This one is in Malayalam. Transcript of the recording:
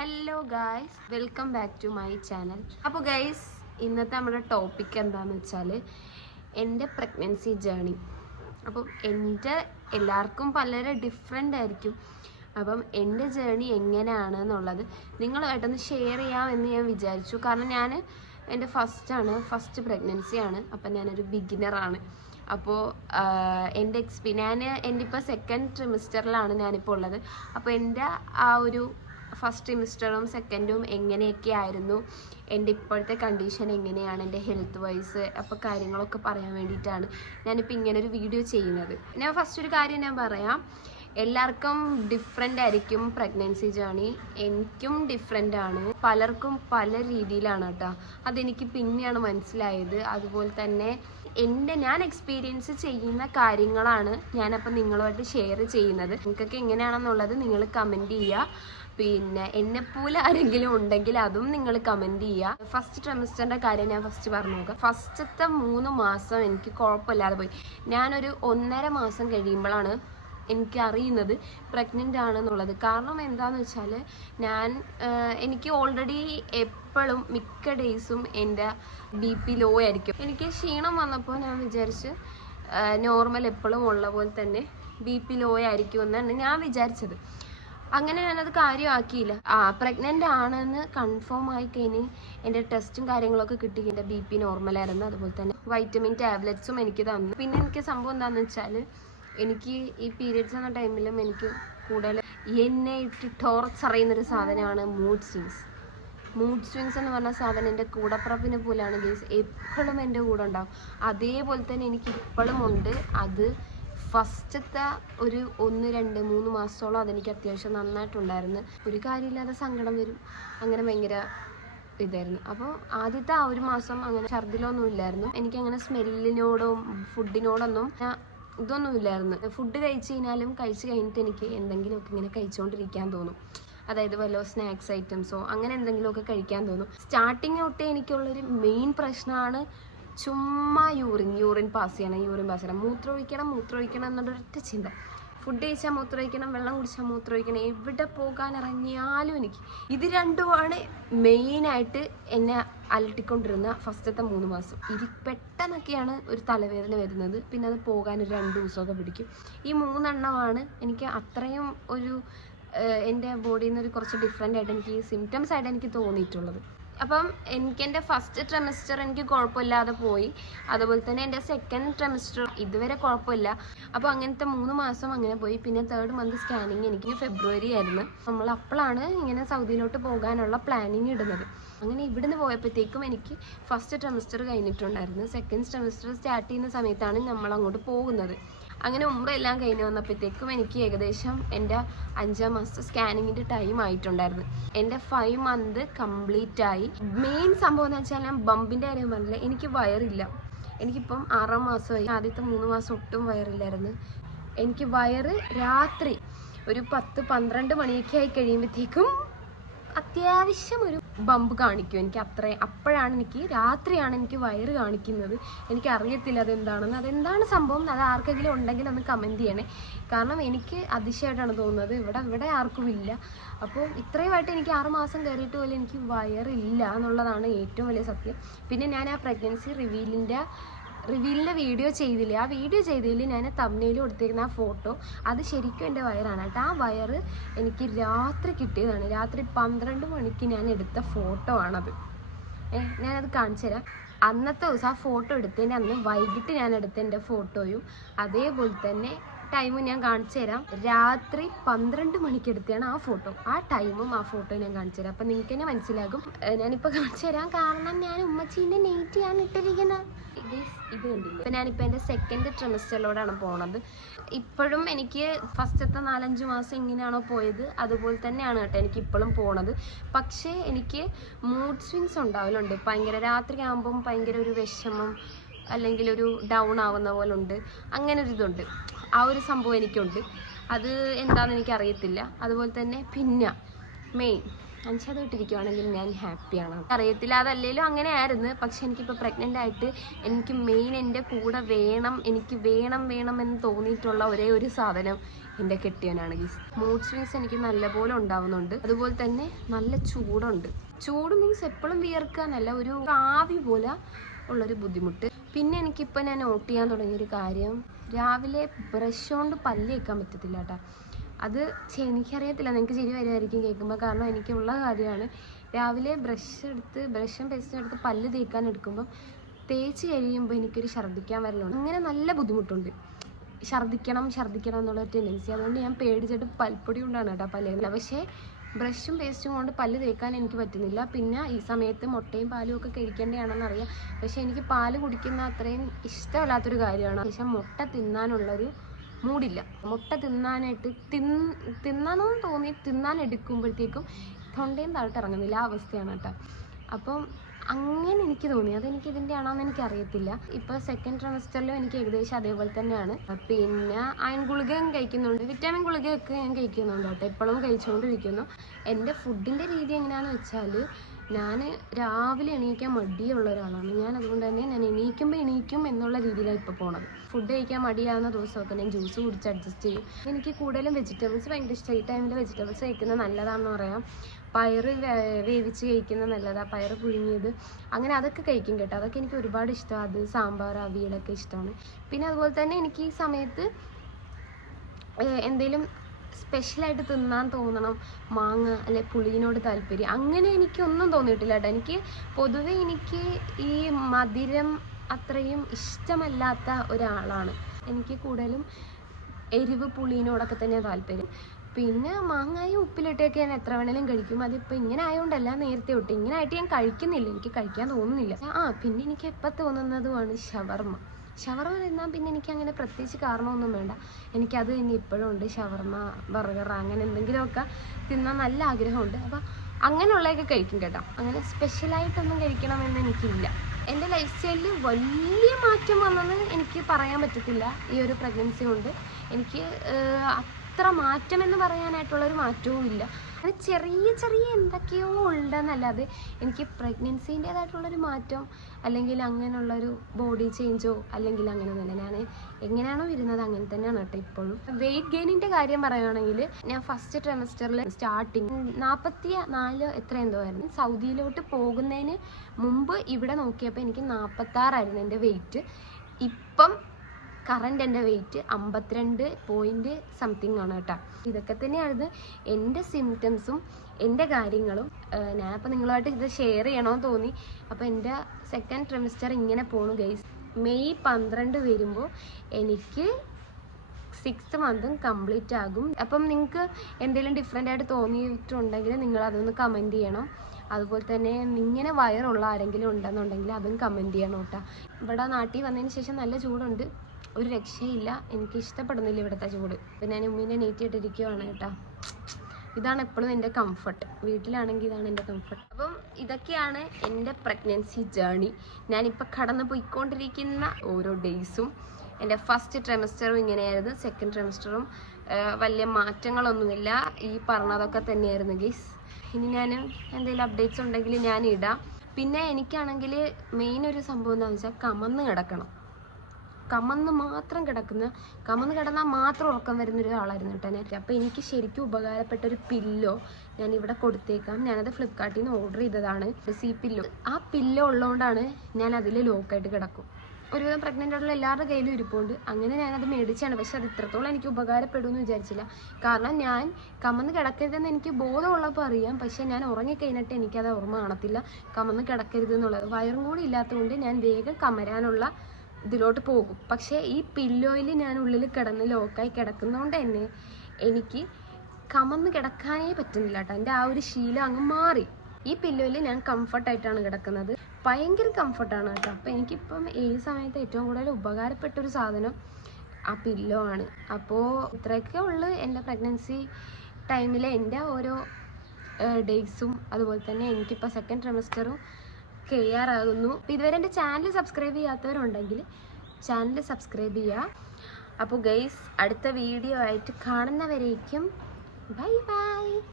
Hello guys welcome back to my channel അപ്പോൾ ഗൈസ് ഇന്നത്തെ നമ്മുടെ ടോപ്പിക് എന്താണെന്ന് വെച്ചാൽ എന്റെ പ്രഗ്നൻസി ജേണി അപ്പം എന്റെ എല്ലാവർക്കും പലരും ഡിഫറെന്റ് ആയിരിക്കും. അപ്പം എന്റെ ജേണി എങ്ങനെയാണ് എന്നുള്ളത് നിങ്ങളുമായിട്ടൊന്ന് ഷെയർ ചെയ്യാമെന്ന് ഞാൻ വിചാരിച്ചു. കാരണം ഞാൻ എന്റെ ഫസ്റ്റാണ് ഫസ്റ്റ് പ്രഗ്നൻസിയാണ് അപ്പം ഞാനൊരു ബിഗിനറാണ് അപ്പോൾ എന്റെ എക്സ്പീ ഞാൻ എന്റെ ഇപ്പോൾ സെക്കൻഡ് ട്രിമിസ്റ്ററിലാണ് ഞാനിപ്പോൾ ഉള്ളത്. അപ്പോൾ എന്റെ ആ ഒരു ഫസ്റ്റ് ട്രിമിസ്റ്ററും സെക്കൻഡും എങ്ങനെയൊക്കെ ആയിരുന്നു? എന്റെ ഇപ്പോഴത്തെ കണ്ടീഷൻ എങ്ങനെയാണ്? എന്റെ ഹെൽത്ത് വൈസ് അപ്പോൾ കാര്യങ്ങളൊക്കെ പറയാൻ വേണ്ടിയിട്ടാണ് ഞാനിപ്പോൾ ഇങ്ങനെ ഒരു വീഡിയോ ചെയ്യുന്നത്. ഞാൻ ഫസ്റ്റ് ഒരു കാര്യം ഞാൻ പറയാം. എല്ലാവർക്കും ഡിഫറെന്റ് ആയിരിക്കും പ്രഗ്നൻസി ജേണി എനിക്കും ഡിഫറെന്റ് ആണ്. പലർക്കും പല രീതിയിലാണ് കേട്ടോ. അതെനിക്ക് പിന്നെയാണ് മനസ്സിലായത്. അതുപോലെ തന്നെ എന്റെ ഞാൻ എക്സ്പീരിയൻസ് ചെയ്യുന്ന കാര്യങ്ങളാണ് ഞാനപ്പോൾ നിങ്ങളുമായിട്ട് ഷെയർ ചെയ്യുന്നത്. നിങ്ങൾക്കൊക്കെ എങ്ങനെയാണെന്നുള്ളത് നിങ്ങൾ കമന്റ് ചെയ്യുക. പിന്നെ എന്നെപ്പോലെ ആരെങ്കിലും ഉണ്ടെങ്കിൽ അതും നിങ്ങൾ കമന്റ് ചെയ്യുക ഫസ്റ്റ് ട്രെമിസ്റ്ററിന്റെ കാര്യം ഞാൻ ഫസ്റ്റ് പറഞ്ഞു നോക്കാം. ഫസ്റ്റത്തെ മൂന്ന് മാസം എനിക്ക് കുഴപ്പമില്ലാതെ പോയി. ഞാനൊരു ഒന്നര മാസം കഴിയുമ്പോഴാണ് എനിക്ക് അറിയുന്നത് പ്രഗ്നന്റ് ആണെന്നുള്ളത്. കാരണം എന്താണെന്ന് വെച്ചാൽ ഞാൻ എനിക്ക് ഓൾറെഡി എപ്പോഴും മിക്ക ഡേയ്സും എന്റെ ബി പി ലോ ആയിരിക്കും. എനിക്ക് ക്ഷീണം വന്നപ്പോൾ ഞാൻ വിചാരിച്ച് നോർമൽ എപ്പോഴും ഉള്ള പോലെ തന്നെ ബി പി ലോ ആയിരിക്കും എന്നാണ് ഞാൻ വിചാരിച്ചത്. അങ്ങനെ ഞാനത് കാര്യമാക്കിയില്ല. ആ പ്രഗ്നന്റ് ആണെന്ന് കൺഫേം ആയി കഴിഞ്ഞ് എന്റെ ടെസ്റ്റും കാര്യങ്ങളൊക്കെ കിട്ടി. എന്റെ ബി പി നോർമലായിരുന്നു അതുപോലെ തന്നെ വൈറ്റമിൻ ടാബ്ലറ്റ്സും എനിക്ക് തന്നു. പിന്നെ എനിക്ക് സംഭവം എന്താണെന്ന് വെച്ചാൽ എനിക്ക് ഈ പീരിയഡ്സ് എന്ന ടൈമിലും എനിക്ക് കൂടുതൽ എന്നെ ഇട്ട് ടോർച്ചർ ചെയ്യുന്നൊരു സാധനമാണ് മൂഡ് സ്വിങ്സ് മൂഡ് സ്വിങ്സ് എന്ന് പറഞ്ഞ സാധനം എന്റെ കൂടപ്പറപ്പിനെ പോലെയാണ് ഗെയ്സ് എപ്പോഴും എന്റെ കൂടെ ഉണ്ടാവും. അതേപോലെ തന്നെ എനിക്ക് ഇപ്പോഴും ഉണ്ട്. അത് ഫസ്റ്റത്തെ ഒരു ഒന്ന് രണ്ട് മൂന്ന് മാസത്തോളം അതെനിക്ക് അത്യാവശ്യം നന്നായിട്ടുണ്ടായിരുന്നു. ഒരു കാര്യമില്ലാതെ സങ്കടം വരും. അങ്ങനെ ഭയങ്കര ഇതായിരുന്നു. അപ്പോൾ ആദ്യത്തെ ആ ഒരു മാസം അങ്ങനെ ഛർദിലൊന്നും ഇല്ലായിരുന്നു. എനിക്കങ്ങനെ സ്മെല്ലിനോടും ഫുഡിനോടൊന്നും ഞാൻ ഇതൊന്നും ഇല്ലായിരുന്നു. ഫുഡ് കഴിച്ച് കഴിഞ്ഞാലും കഴിച്ച് കഴിഞ്ഞിട്ട് എനിക്ക് എന്തെങ്കിലുമൊക്കെ ഇങ്ങനെ കഴിച്ചുകൊണ്ടിരിക്കാൻ തോന്നും. അതായത് വല്ല സ്നാക്സ് ഐറ്റംസോ അങ്ങനെ എന്തെങ്കിലുമൊക്കെ കഴിക്കാൻ തോന്നും. സ്റ്റാർട്ടിങ് തൊട്ടേ എനിക്കുള്ളൊരു മെയിൻ പ്രശ്നമാണ് ചുമ്മാ യൂറിൻ യൂറിൻ പാസ് ചെയ്യണം യൂറിൻ പാസ് ചെയ്യണം. മൂത്രമൊഴിക്കണം മൂത്രമൊഴിക്കണം എന്നുള്ളൊരൊറ്റ ചിന്ത. ഫുഡ് കഴിച്ചാൽ മൂത്രമൊഴിക്കണം വെള്ളം കുടിച്ചാൽ മൂത്രമൊഴിക്കണം എവിടെ പോകാൻ ഇറങ്ങിയാലും എനിക്ക് ഇത് രണ്ടുമാണ് മെയിനായിട്ട് എന്നെ അലട്ടിക്കൊണ്ടിരുന്ന ഫസ്റ്റത്തെ മൂന്ന് മാസം. ഇത് പെട്ടെന്നൊക്കെയാണ് ഒരു തലവേദന വരുന്നത്. പിന്നെ അത് പോകാൻ ഒരു രണ്ട് ദിവസമൊക്കെ പിടിക്കും. ഈ മൂന്നെണ്ണമാണ് എനിക്ക് അത്രയും ഒരു എന്റെ ബോഡിയിൽ നിന്ന് ഒരു കുറച്ച് ഡിഫറെന്റ് ആയിട്ട് എനിക്ക് സിംറ്റംസ് ആയിട്ട് എനിക്ക് തോന്നിയിട്ടുള്ളത്. അപ്പം എനിക്ക് എന്റെ ഫസ്റ്റ് ട്രെമിസ്റ്റർ എനിക്ക് കുഴപ്പമില്ലാതെ പോയി. അതുപോലെ തന്നെ എന്റെ സെക്കൻഡ് ട്രെമിസ്റ്റർ ഇതുവരെ കുഴപ്പമില്ല. അപ്പോൾ അങ്ങനത്തെ മൂന്ന് മാസം അങ്ങനെ പോയി. പിന്നെ തേർഡ് മന്ത് സ്കാനിങ് എനിക്ക് ഫെബ്രുവരി ആയിരുന്നു. നമ്മൾ അപ്പോഴാണ് ഇങ്ങനെ സൗദിയിലോട്ട് പോകാനുള്ള പ്ലാനിങ് ഇടുന്നത്. അങ്ങനെ ഇവിടുന്ന് പോയപ്പോഴത്തേക്കും എനിക്ക് ഫസ്റ്റ് ട്രെമിസ്റ്റർ കഴിഞ്ഞിട്ടുണ്ടായിരുന്നു. സെക്കൻഡ് ട്രെമിസ്റ്റർ സ്റ്റാർട്ട് ചെയ്യുന്ന സമയത്താണ് നമ്മൾ അങ്ങോട്ട് പോകുന്നത്. അങ്ങനെ ഉമ്രയെല്ലാം കഴിഞ്ഞ് വന്നപ്പോഴത്തേക്കും എനിക്ക് ഏകദേശം എന്റെ അഞ്ചാം മാസത്തെ സ്കാനിങ്ങിന്റെ ടൈം ആയിട്ടുണ്ടായിരുന്നു. എന്റെ ഫൈവ് മന്ത് കംപ്ലീറ്റ് ആയി. മെയിൻ സംഭവം എന്ന് വെച്ചാൽ ഞാൻ ബമ്പിന്റെ കാര്യം പറഞ്ഞില്ല? എനിക്ക് വയറില്ല. എനിക്കിപ്പം ആറാം മാസമായി. ആദ്യത്തെ മൂന്ന് മാസം ഒട്ടും വയറില്ലായിരുന്നു. എനിക്ക് വയറ് രാത്രി ഒരു പത്ത് പന്ത്രണ്ട് മണിയൊക്കെ ആയി കഴിയുമ്പോഴത്തേക്കും അത്യാവശ്യം ഒരു ബമ്പ് കാണിക്കും. എനിക്ക് അത്ര അപ്പോഴാണ് എനിക്ക് രാത്രിയാണ് എനിക്ക് വയറ് കാണിക്കുന്നത്. എനിക്ക് അറിയത്തില്ല അതെന്താണെന്ന്. അതെന്താണ് സംഭവം? അത് ആർക്കെങ്കിലും ഉണ്ടെങ്കിൽ ഒന്ന് കമന്റ് ചെയ്യണേ. കാരണം എനിക്ക് അതിശയമായിട്ടാണ് തോന്നുന്നത്. ഇവിടെ ഇവിടെ ആർക്കും ഇല്ല. അപ്പോൾ ഇത്രയുമായിട്ട് എനിക്ക് ആറ് മാസം കയറിയിട്ട് പോലും എനിക്ക് വയറില്ല എന്നുള്ളതാണ് ഏറ്റവും വലിയ സത്യം. പിന്നെ ഞാൻ ആ പ്രഗ്നൻസി റിവീലിന്റെ റിവീലിന്റെ വീഡിയോ ചെയ്തില്ലേ? ആ വീഡിയോ ചെയ്തതിൽ ഞാൻ തമ്മിൽ കൊടുത്തിരുന്ന ആ ഫോട്ടോ അത് ശരിക്കും എന്റെ വയറാണ് കേട്ടോ. ആ വയറ് എനിക്ക് രാത്രി കിട്ടിയതാണ്. രാത്രി പന്ത്രണ്ട് മണിക്ക് ഞാൻ എടുത്ത ഫോട്ടോ ആണത്. ഏ ഞാനത് കാണിച്ചു തരാം. അന്നത്തെ ദിവസം ആ ഫോട്ടോ എടുത്തതിന് അന്ന് വൈകിട്ട് ഞാൻ എടുത്ത എന്റെ ഫോട്ടോയും അതേപോലെ തന്നെ ടൈമും ഞാൻ കാണിച്ചു തരാം. രാത്രി പന്ത്രണ്ട് മണിക്ക് എടുത്തതാണ് ആ ഫോട്ടോ ആ ടൈമും ആ ഫോട്ടോയും ഞാൻ കാണിച്ചു തരാം. അപ്പം നിങ്ങൾക്ക് തന്നെ മനസ്സിലാകും. ഞാനിപ്പോൾ കാണിച്ചു തരാം കാരണം ഞാൻ ഉമ്മച്ചീന്റെ നെയ്റ്റിയാണ് ഇട്ടിരിക്കുന്നത് ഇത് ഇത് കണ്ടില്ല? ഇപ്പം ഞാനിപ്പോൾ എന്റെ സെക്കൻഡ് ട്രിമിസ്റ്ററിലോടാണ് പോണത്. ഇപ്പോഴും എനിക്ക് ഫസ്റ്റത്തെ നാലഞ്ച് മാസം എങ്ങനെയാണോ പോയത്? അതുപോലെ തന്നെയാണ് കേട്ടോ എനിക്ക് ഇപ്പോഴും പോണത്. പക്ഷേ എനിക്ക് മൂഡ് സ്വിങ്സ് ഉണ്ടാവലുണ്ട്. ഭയങ്കര രാത്രി ആകുമ്പം ഭയങ്കര ഒരു വിഷമം അല്ലെങ്കിൽ ഒരു ഡൗൺ ആവുന്ന പോലെ ഉണ്ട് അങ്ങനെ ഒരു ഇതുണ്ട്. ആ ഒരു സംഭവം എനിക്കുണ്ട്. അത് എന്താണെന്ന് എനിക്ക് അറിയത്തില്ല അതുപോലെ തന്നെ പിന്നെ മെയിൻ അഞ്ചത് ഇട്ടിരിക്കുവാണെങ്കിൽ ഞാൻ ഹാപ്പിയാണ്. അറിയത്തില്ല അതല്ലേലും അങ്ങനെ ആയിരുന്നു പക്ഷെ എനിക്കിപ്പോൾ പ്രഗ്നന്റ് ആയിട്ട് എനിക്ക് മെയിൻ എന്റെ കൂടെ വേണം എനിക്ക് വേണം വേണം എന്ന് തോന്നിയിട്ടുള്ള ഒരേ ഒരു സാധനം എന്റെ കെട്ടിയനാണ് ഗീസ്. മൂഡ് സ്വിങ്സ് എനിക്ക് നല്ലപോലെ ഉണ്ടാവുന്നുണ്ട്. അതുപോലെ തന്നെ നല്ല ചൂടുണ്ട്. ചൂട് മീൻസ് എപ്പോഴും വിയർക്കാനല്ല ഒരു ആവി പോലെ ഉള്ളൊരു ബുദ്ധിമുട്ട്. പിന്നെ എനിക്കിപ്പോൾ ഞാൻ നോട്ട് ചെയ്യാൻ തുടങ്ങിയൊരു കാര്യം. രാവിലെ ബ്രഷ് കൊണ്ട് പല്ല് വയ്ക്കാൻ പറ്റത്തില്ല കേട്ടോ. അത് എനിക്കറിയത്തില്ല. നിങ്ങൾക്ക് ശരി വരുമായിരിക്കും കേൾക്കുമ്പോൾ കാരണം എനിക്കുള്ള കാര്യമാണ്. രാവിലെ ബ്രഷ് എടുത്ത് ബ്രഷും പേസ്റ്റും എടുത്ത് പല്ല് തേക്കാൻ എടുക്കുമ്പം തേച്ച് കഴിയുമ്പോൾ എനിക്കൊരു ഛർദ്ദിക്കാൻ വരലുണ്ട്. അങ്ങനെ നല്ല ബുദ്ധിമുട്ടുണ്ട്. ഛർദ്ദിക്കണം ഛർദ്ദിക്കണം എന്നുള്ള ടെൻഡൻസി അതുകൊണ്ട് ഞാൻ പേടിച്ചിട്ട് പൽപ്പൊടി കൊണ്ടാണ് കേട്ടോ പല്ല് പക്ഷേ ബ്രഷും പേസ്റ്റും കൊണ്ട് പല്ല് തേക്കാൻ എനിക്ക് പറ്റുന്നില്ല. പിന്നെ ഈ സമയത്ത് മുട്ടയും പാലും ഒക്കെ കഴിക്കേണ്ടതാണെന്ന് അറിയാം. പക്ഷേ എനിക്ക് പാൽ കുടിക്കുന്ന അത്രയും ഇഷ്ടമല്ലാത്തൊരു കാര്യമാണ്. പക്ഷേ മുട്ട തിന്നാനുള്ളൊരു മൂടില്ല. മുട്ട തിന്നാനായിട്ട് തിന്ന് തോന്നി തിന്നാൻ എടുക്കുമ്പോഴത്തേക്കും തൊണ്ടയും താഴോട്ട് ഇറങ്ങുന്നില്ല ആ അവസ്ഥയാണ് കേട്ടോ. അപ്പം അങ്ങനെ എനിക്ക് തോന്നി. അതെനിക്ക് ഇതിന്റെ ആണോന്ന് എനിക്ക് അറിയത്തില്ല ഇപ്പോൾ സെക്കൻഡ് ട്രിമസ്റ്ററിലും എനിക്ക് ഏകദേശം അതേപോലെ തന്നെയാണ്. പിന്നെ അയൺ ഗുളികയും കഴിക്കുന്നുണ്ട്. വിറ്റാമിൻ ഗുളികയൊക്കെ ഞാൻ കഴിക്കുന്നുണ്ട് കേട്ടോ. എപ്പോഴും കഴിച്ചുകൊണ്ടിരിക്കുന്നു. എന്റെ ഫുഡിന്റെ രീതി എങ്ങനെയാണെന്ന് വെച്ചാൽ ഞാൻ രാവിലെ എണീക്കാൻ മടിയുള്ള ഒരാളാണ്. ഞാൻ അതുകൊണ്ട് തന്നെ എണീക്കുമ്പോൾ എണീക്കും എന്നുള്ള രീതിയിലാണ് ഇപ്പോൾ പോണത്. ഫുഡ് കഴിക്കാൻ മടിയാവുന്ന ദിവസമൊക്കെ ഞാൻ ജ്യൂസ് കുടിച്ച് അഡ്ജസ്റ്റ് ചെയ്യും. എനിക്ക് കൂടുതലും വെജിറ്റബിൾസ് ഭയങ്കര ഇഷ്ടം. ഈ ടൈമിൽ വെജിറ്റബിൾസ് കഴിക്കുന്നത് നല്ലതാണെന്ന് പറയാം. പയറ് വേവിച്ച് കഴിക്കുന്നത് നല്ലതാണ് പയറ് പുഴുങ്ങിയത്. അങ്ങനെ അതൊക്കെ കഴിക്കും കേട്ടോ. അതൊക്കെ എനിക്ക് ഒരുപാട് ഇഷ്ടമാണ് അത് സാമ്പാർ അവിയലൊക്കെ ഇഷ്ടമാണ് പിന്നെ അതുപോലെ തന്നെ എനിക്ക് ഈ സമയത്ത് എന്തെങ്കിലും സ്പെഷ്യലായിട്ട് തിന്നാൻ തോന്നണം. മാങ്ങ അല്ലെ പുളിയിനോട് താല്പര്യം. അങ്ങനെ എനിക്കൊന്നും തോന്നിയിട്ടില്ല കേട്ടോ. എനിക്ക് പൊതുവേ എനിക്ക് ഈ മധുരം അത്രയും ഇഷ്ടമല്ലാത്ത ഒരാളാണ്. എനിക്ക് കൂടുതലും എരിവ് പുളിയിനോടൊക്കെ തന്നെ താല്പര്യം. പിന്നെ മാങ്ങായും ഉപ്പിലിട്ടൊക്കെ ഞാൻ എത്ര വേണേലും കഴിക്കും. അതിപ്പോൾ ഇങ്ങനെ ആയതുകൊണ്ടല്ല നേരത്തെ തൊട്ട്. ഇങ്ങനെ ആയിട്ട് ഞാൻ കഴിക്കുന്നില്ല. എനിക്ക് കഴിക്കാൻ തോന്നുന്നില്ല. ആ പിന്നെ എനിക്ക് എപ്പോൾ തോന്നുന്നതുമാണ് ഷവർമ്മ. ഷവർമ്മ തിന്നാൽ പിന്നെ എനിക്ക് അങ്ങനെ പ്രത്യേകിച്ച് കാരണമൊന്നും വേണ്ട. എനിക്കത് തന്നെ ഇപ്പോഴും ഉണ്ട്. ഷവർമ്മ ബർഗർ അങ്ങനെ എന്തെങ്കിലുമൊക്കെ തിന്നാൻ നല്ല ആഗ്രഹമുണ്ട്. അപ്പോൾ അങ്ങനെയുള്ളതൊക്കെ കഴിക്കും കേട്ടോ. അങ്ങനെ സ്പെഷ്യലായിട്ടൊന്നും കഴിക്കണമെന്ന് എനിക്കില്ല. എന്റെ ലൈഫ് സ്റ്റൈലിൽ വലിയ മാറ്റം വന്നെന്ന് എനിക്ക് പറയാൻ പറ്റത്തില്ല. ഈ ഒരു പ്രഗ്നൻസി കൊണ്ട് എനിക്ക് അത്ര മാറ്റം എന്ന് പറയാനായിട്ടുള്ളൊരു മാറ്റവും ഇല്ല അത് ചെറിയ ചെറിയ എന്തൊക്കെയോ ഉണ്ടെന്നല്ലാതെ എനിക്ക് പ്രഗ്നൻസീന്റേതായിട്ടുള്ളൊരു മാറ്റം അല്ലെങ്കിൽ അങ്ങനെയുള്ളൊരു ബോഡി ചേഞ്ചോ അല്ലെങ്കിൽ അങ്ങനെയൊന്നുമില്ല. ഞാൻ എങ്ങനെയാണോ ഇരുന്നത് അങ്ങനെ തന്നെയാണ് കേട്ടോ ഇപ്പോഴും. വെയിറ്റ് ഗെയിനിന്റെ കാര്യം പറയുകയാണെങ്കിൽ ഞാൻ ഫസ്റ്റ് ട്രെമസ്റ്ററിൽ സ്റ്റാർട്ടിങ് നാൽപ്പത്തി നാല് എത്ര എന്തോ ആയിരുന്നു. സൗദിയിലോട്ട് പോകുന്നതിന് മുമ്പ് ഇവിടെ നോക്കിയപ്പോൾ എനിക്ക് നാൽപ്പത്താറായിരുന്നു എന്റെ വെയിറ്റ്. ഇപ്പം കറണ്ട് എന്റെ വെയിറ്റ് അമ്പത്തിരണ്ട് പോയിന്റ് സംതിങ് ആണ് കേട്ടോ. ഇതൊക്കെ തന്നെയാണ് എന്റെ സിംറ്റംസും എന്റെ കാര്യങ്ങളും ഞാൻ ഞാനപ്പോൾ നിങ്ങളുമായിട്ട് ഇത് ഷെയർ ചെയ്യണമെന്ന് തോന്നി. അപ്പോൾ എന്റെ സെക്കൻഡ് ട്രിമിസ്റ്റർ ഇങ്ങനെ പോണു ഗൈസ് മെയ് പന്ത്രണ്ട് വരുമ്പോൾ എനിക്ക് സിക്സ് മന്തും കംപ്ലീറ്റ് ആകും. അപ്പം നിങ്ങൾക്ക് എന്തെങ്കിലും ഡിഫറെന്റ് ആയിട്ട് തോന്നിയിട്ടുണ്ടെങ്കിൽ നിങ്ങൾ അതൊന്ന് കമന്റ് ചെയ്യണം. അതുപോലെ തന്നെ ഇങ്ങനെ വയറുള്ള ആരെങ്കിലും ഉണ്ടെന്നുണ്ടെങ്കിൽ അതും കമന്റ് ചെയ്യണം കേട്ടോ. ഇവിടെ നാട്ടിൽ വന്നതിന് ശേഷം നല്ല ചൂടുണ്ട്. ഒരു രക്ഷയില്ല. എനിക്ക് ഇഷ്ടപ്പെടുന്നില്ല ഇവിടുത്തെ ചൂട്. പിന്നെ ഞാൻ ഉമ്മീനെ നെയ്റ്റ് ഇട്ടിരിക്കുവാണ് കേട്ടോ. ഇതാണ് എപ്പോഴും എന്റെ കംഫർട്ട് വീട്ടിലാണെങ്കിൽ ഇതാണ് എന്റെ കംഫർട്ട് അപ്പം ഇതൊക്കെയാണ് എന്റെ പ്രഗ്നൻസി ജേണി ഞാനിപ്പോൾ കടന്നു പോയിക്കൊണ്ടിരിക്കുന്ന ഓരോ ഡേയ്സും എന്റെ ഫസ്റ്റ് ട്രെമിസ്റ്ററും ഇങ്ങനെയായിരുന്നു. സെക്കൻഡ് ട്രെമിസ്റ്ററും വലിയ മാറ്റങ്ങളൊന്നുമില്ല. ഈ പറഞ്ഞതൊക്കെ തന്നെയായിരുന്നു ഗീസ് ഇനി ഞാൻ എന്തെങ്കിലും അപ്ഡേറ്റ്സ് ഉണ്ടെങ്കിൽ ഞാൻ ഇടാം. പിന്നെ എനിക്കാണെങ്കിൽ മെയിൻ ഒരു സംഭവം എന്താണെന്ന് വെച്ചാൽ കമന്ന് കിടക്കണം. കമന്ന് മാത്രം കിടക്കുന്ന കമന്ന് കിടന്നാൽ മാത്രം ഉറക്കം വരുന്ന ഒരാളായിരുന്നു കേട്ടോ ഞാൻ അപ്പോൾ എനിക്ക് ശരിക്കും ഉപകാരപ്പെട്ട ഒരു പില്ലോ ഞാൻ ഇവിടെ കൊടുത്തേക്കാം. ഞാനത് ഫ്ലിപ്കാർട്ടിൽ നിന്ന് ഓർഡർ ചെയ്തതാണ്. C pillow. ആ പില്ലോ ഉള്ളതുകൊണ്ടാണ് ഞാൻ അതിൽ ലോക്കായിട്ട് കിടക്കും. ഒരുവിധം പ്രഗ്നന്റ് ആയിട്ടുള്ള എല്ലാവരുടെ കയ്യിലും ഇരിപ്പുണ്ട്. അങ്ങനെ ഞാനത് മേടിച്ചാണ്. പക്ഷെ അത് ഇത്രത്തോളം എനിക്ക് ഉപകാരപ്പെടുമെന്ന് വിചാരിച്ചില്ല. കാരണം ഞാൻ കമന്ന് കിടക്കരുതെന്ന് എനിക്ക് ബോധമുള്ളപ്പോൾ അറിയാം. പക്ഷേ ഞാൻ ഉറങ്ങിക്കഴിഞ്ഞിട്ട് എനിക്കത് ഓർമ്മ കാണത്തില്ല. കമന്ന് കിടക്കരുത് എന്നുള്ളത് വയറും കൂടി ഇല്ലാത്തതുകൊണ്ട് ഞാൻ വേഗം കമരാനുള്ള ഇതിലോട്ട് പോകും. പക്ഷേ ഈ പില്ലോയിൽ ഞാൻ ഉള്ളിൽ കിടന്ന് ലോക്കായി കിടക്കുന്നതുകൊണ്ട് തന്നെ എനിക്ക് കമന്ന് കിടക്കാനേ പറ്റുന്നില്ല കേട്ടോ. എന്റെ ആ ഒരു ശീലം അങ്ങ് മാറി. ഈ പില്ലോയിൽ ഞാൻ കംഫർട്ടായിട്ടാണ് കിടക്കുന്നത്. ഭയങ്കര കംഫർട്ടാണ് കേട്ടോ. അപ്പോൾ എനിക്കിപ്പം ഏത് സമയത്ത് ഏറ്റവും കൂടുതൽ ഉപകാരപ്പെട്ട ഒരു സാധനം ആ പില്ലോ ആണ്. അപ്പോൾ ഇത്രയൊക്കെ ഉള്ളു എന്റെ പ്രഗ്നൻസി ടൈമിലെ എന്റെ ഓരോ ഡേയ്സും അതുപോലെ തന്നെ എനിക്കിപ്പോൾ സെക്കൻഡ് ട്രിമസ്റ്ററും കെയ്യാറാകുന്നു. അപ്പോൾ ഇതുവരെ എന്റെ ചാനൽ സബ്സ്ക്രൈബ് ചെയ്യാത്തവരുണ്ടെങ്കിൽ ചാനൽ സബ്സ്ക്രൈബ് ചെയ്യുക അപ്പോൾ ഗൈസ് അടുത്ത വീഡിയോ ആയിട്ട് കാണുന്നവരേക്കും ബൈ ബൈ